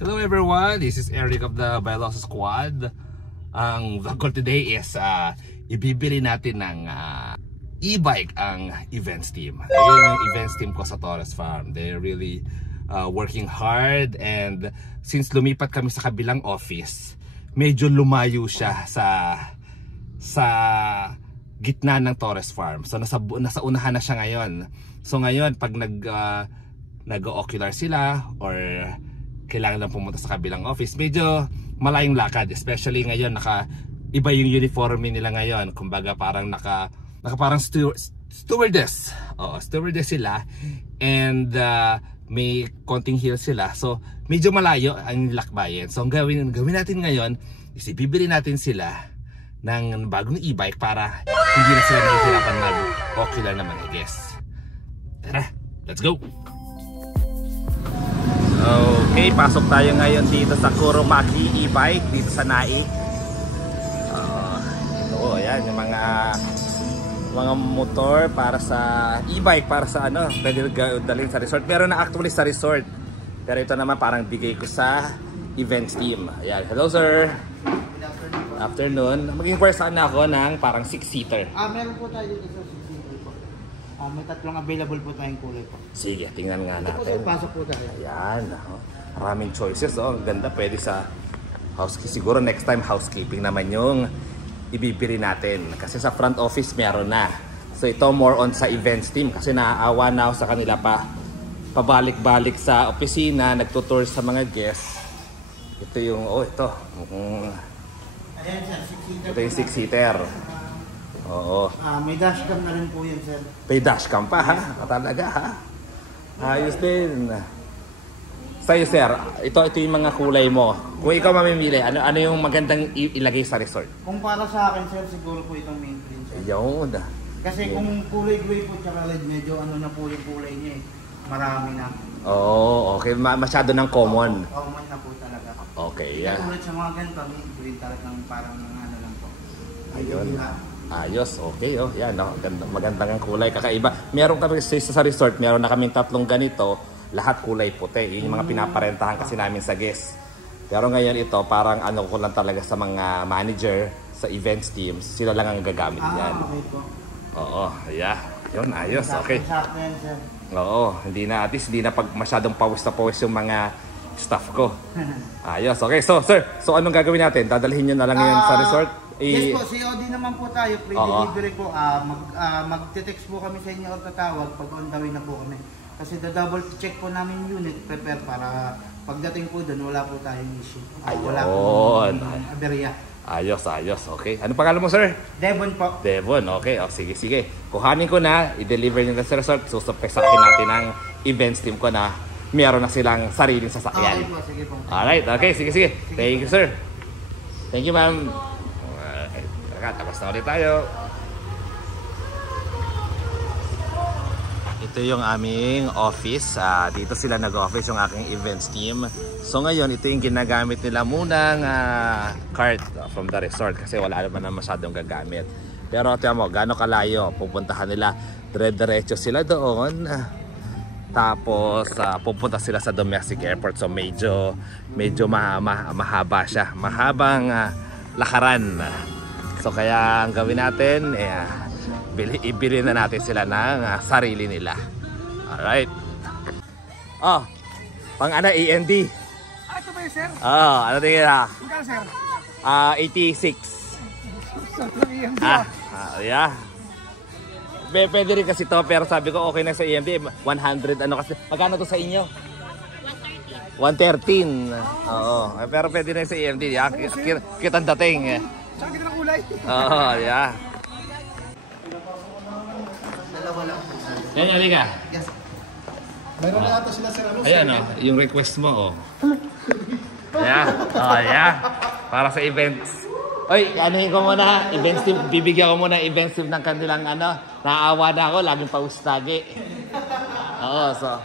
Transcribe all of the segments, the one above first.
Hello everyone, this is Eric of the Bailosa Squad. Ang vlog ko today is ibibili natin ng e-bike ang events team. Ayun yung events team ko sa Torres Farm. They're really working hard, and since lumipat kami sa kabilang office, medyo lumayo siya sa gitna ng Torres Farm. So nasa unahan na siya ngayon. So ngayon pag nag-ocular sila or kailangan lang pumunta sa kabilang office, medyo malayong lakad, especially ngayon iba yung uniforme nila ngayon. Kumbaga parang naka parang stewardess. Oo, stewardess sila, and may konting heels sila. So medyo malayo ang lakbayin. So ang gawin natin ngayon is bibili natin sila ng bagong e-bike para hindi na sila nahihirapan mag-ocular naman, I guess. Tara, let's go! Okay, pasok tayo ngayon dito sa Kurumaki e-bike dito sa Naik. Ito, ayan yung mga motor para sa e-bike, para sa pwede dalhin sa resort. Pero na actually sa resort. Pero ito naman parang bigay ko sa events team. Ayan, hello sir. Good afternoon. Mag-inquire sana ako ng parang 6-seater. Meron po tayo dito sa 6-seater po. May tatlong available po tayong kulay po. Sige, tingnan nga natin. Pasok po tayo. Ayan, maraming choices. Ang ganda, pwede sa housekeeping. Siguro next time housekeeping naman yung ibibili natin. Kasi sa front office meron na. So ito more on sa events team. Kasi naaawa na ako sa kanila pabalik-balik sa opisina, nagtutour sa mga guests. Ito yung, ito. Ayan sir, 6-seater. Ito yung 6-seater. Oo. May dashcam na rin po yun sir. May dashcam pa ha? Talaga ha? Ayos din. Sa'yo sir, ito yung mga kulay mo. Kung ikaw mamimili, ano yung magandang ilagay sa resort? Kung para sa akin sir, siguro po itong main print sir. Yun. Kasi kung kulay gray po tsaka red, medyo na po yung kulay niya eh. Marami na. Oo, okay. Masyado ng common. Common na po talaga. Okay, yan. Katulad sa mga ganito, may green talagang parang lang po. Ayun. Ayos, okay yan, magandang ang kulay, kakaiba. Meron kami sa resort, meron na kaming tatlong ganito, lahat kulay puti. Yun yung mga pinaparentahan kasi namin sa guests. Pero ngayon ito, parang ko lang talaga sa mga manager, sa events teams, sila lang ang gagamit yan. Okay po. Oo, yeah. Yun, ayos, okay. Sakto yan sir. Oo, hindi na masyadong pawis yung mga staff ko. Ayos, okay. So sir, anong gagawin natin? Dadalhin nyo na lang yun sa resort? Yes po, COD naman po tayo, free delivery po. Magte-text po kami sa inyo o tatawag pag on the way na po kami. Kasi double check po namin yung unit, prepare para pagdating po doon, wala po tayong issue. Wala po aberya. Ayos, okay. Ano pangalan mo sir? Devon po. Devon, okay. Sige. Kuhanin ko na, i-deliver nyo na sa resort. Susupeksakin natin ang events team ko na meron na silang sariling sasakyan. Okay po, sige po. Alright, okay, sige. Thank you sir. Thank you ma'am. Tapos na ulit tayo. Ito yung aming office. Dito sila nag-office yung aking events team. So ngayon, ito yung ginagamit nila munang cart from the resort kasi wala naman na masyadong gagamit. Pero tiyan mo, gaano kalayo pupuntahan nila. Dire-diretso sila doon. Tapos pupunta sila sa domestic airport. So medyo mahaba siya. Mahabang lakaran. So kaya ang gawin natin, ibili na natin sila ng sarili nila. Alright. Pang END. Ito ba yun sir? Ano tingin na? Magkano sir? 86. Yeah. Pwede rin kasi to, pero sabi ko okay na sa EMD. 100 kasi. Magkano to sa inyo? 113. Oo. Pero pwede na sa EMD. Kitang dating. Saan kita ng kulay? Oo, yeah. Dalawa lang. Yan, halika. Yes. Mayroon na ata sila sir. Ayan yung request mo Yeah. Para sa events. Oy, anuhin ko muna, events team, bibigyan ko muna events team ng kanilang naawa na ako, laging paustagi. Oo, so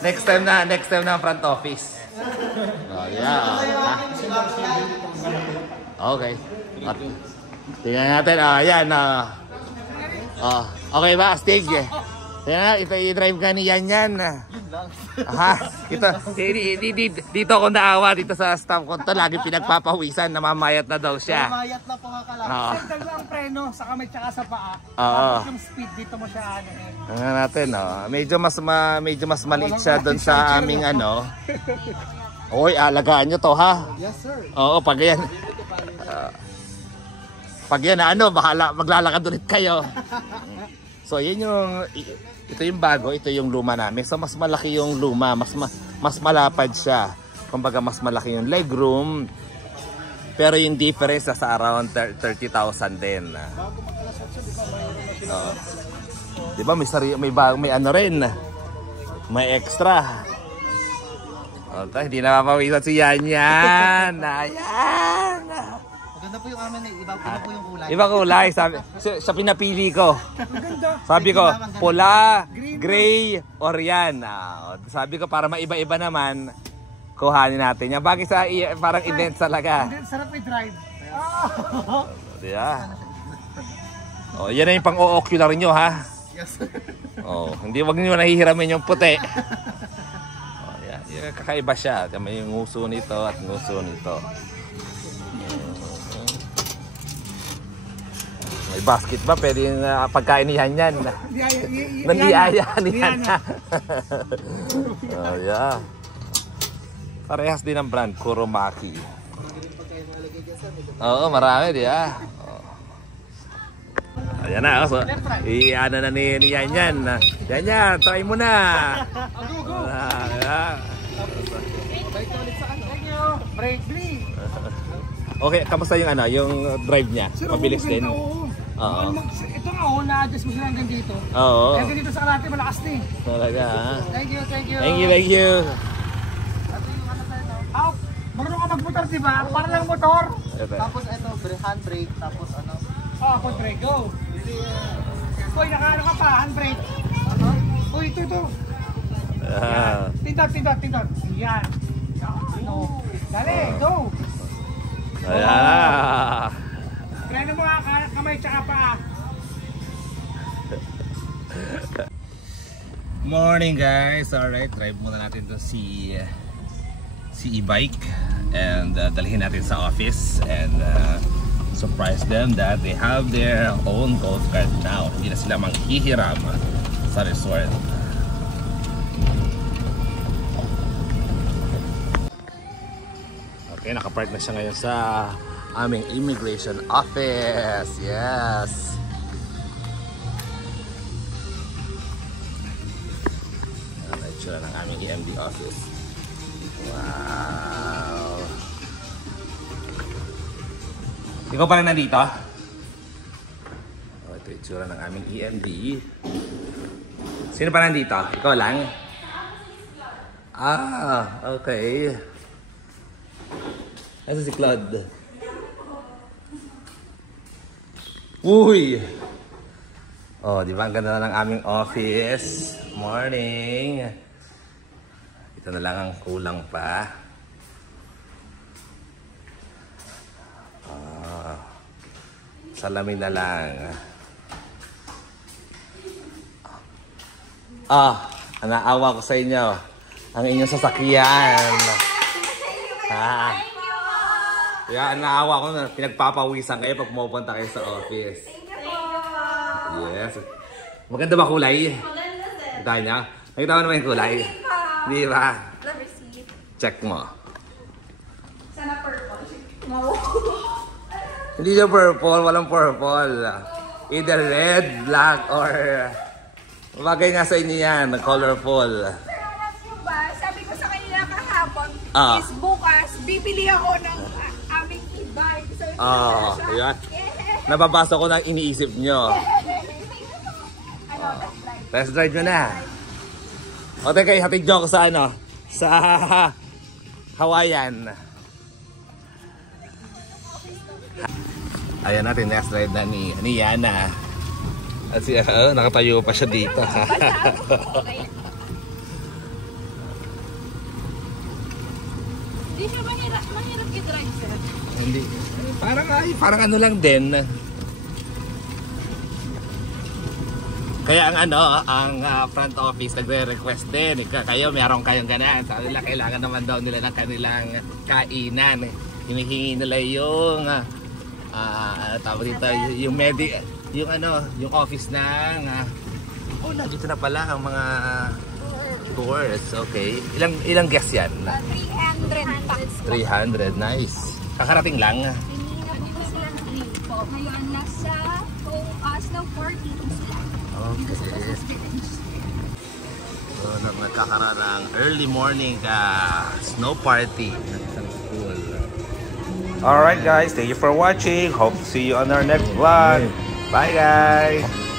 next time na front office. Yeah. Okay. Tingnan natin. Ayan. Okay ba? Astig. Kaya ito i-drive ka ni Yan. Yun lang. Ha? Dito ako naawa dito sa staff ko. Ito lagi pinagpapawisan, namamayat na daw siya. Mayat na po nga kalaki. Oo. Dalawa ang preno sa kamay tsaka sa paa. Oo. Tapos yung speed dito mo siya ano eh. Ano natin, medyo mas maliit siya doon sa aming ano. Oy, alagaan nyo to ha. Yes sir. Oo, pag yan. Pag yan bahala, maglalakad ulit kayo. So, ito yung bago, ito yung luma namin. So, mas malaki yung luma, mas malapad siya. Kumbaga, mas malaki yung legroom. Pero yung difference sa around 30,000 din. Di ba may ano rin, may extra. Hindi napapawisan si Yan. Ayan. Maganda po yung amin eh. Iba po yung kulay. Iba kulay. Sa pinapili ko. Sabi ko, pula, gray, or yan. Sabi ko, para maiba-iba naman, kuhanin natin yan. Bagay sa parang event talaga. And then sarap i-drive. Yeah. Yan na yung pang-o-ocular nyo, ha? Yes. Hindi, wag nyo nahihiramin yung puti. Kakaiba siya. May nguso nito at nguso nito. May basket ba? Pwede pagkain niyan yan. Nandiyaya niyan. Yeah. Parehas din ang brand, Kuromaki. Oo, marami di ah. Ayan na, so, i-ano na ni Yan. Yan, try mo na. Break me. Okay, kamusta yung yung drive niya? Mabilis din. Oo. Ito nga na-adjust mo sila hanggang dito. Oo. Hanggang dito sa kalate, malakas din. Talaga. Thank you. Thank you. Marunong ka mag-motor, diba? Para lang motor. Tapos ito, handbrake, tapos ano. Handbrake, go. Uy, nakaano ka pa, handbrake. Uy, ito. Tindot. Yan. Dali, go. Ayan. Preno mo nga kamay tsaka paa. Morning guys. Alright, drive muna natin to si e-bike and dalhin natin sa office and surprise them that they have their own golf cart now. Hindi na sila manghihiram sa resort. Okay, nakapark na siya ngayon sa aming immigration office. Yes. Ano itsura ng aming EMD office. Wow. Ikaw pa rin nandito? Ito itsura ng aming EMD. Sino pa nandito? Ikaw lang? Okay. Asa si Claude? Uy! Di ba ang ganda na ng aming office? Morning! Ito na lang ang kulang pa. Salamin na lang. Naawa ko sa inyo. Ang inyong sasakyan. Kaya naawa ko na pinagpapawisan kayo pag pumupunta kayo sa office. Yes. Maganda ba kulay? Maganda niya? Nakita mo naman yung kulay? Di ba? Check mo. Sana purple. Hindi siya purple. Walang purple. Either red, black, or... Bagay nga sa inyo yan. Colorful. Sabi ko sa kanila kahapon, is bukas, bibili ako ng aming e-bike. So, yan. Nababasa ko na iniisip nyo. Test drive nyo na. O teka, hatid nyo ako sa sa Hawaiian. Ayan natin, test drive na ni Yana. At nakatayo pa siya dito. Hindi siya mahirap i-drive sir. Hindi. Parang ano lang din. Kaya ang front office nagre-request din. Kayo, meron kayong ganyan. Sa kanila, kailangan naman daw nila ng kanilang kainan. Hinihingi nila yung tawag dito, yung yung office ng nandito na pala ang mga tours. Okay. Ilang guests yan? 300 packs. 300. Nice. Kakarating lang. Hindi na po silang 3 po. Ngayon nasa Snow 40 sila. Okay. So, nagkakaroon ng early morning snow party. Cool. Alright guys, thank you for watching. Hope to see you on our next vlog. Bye guys!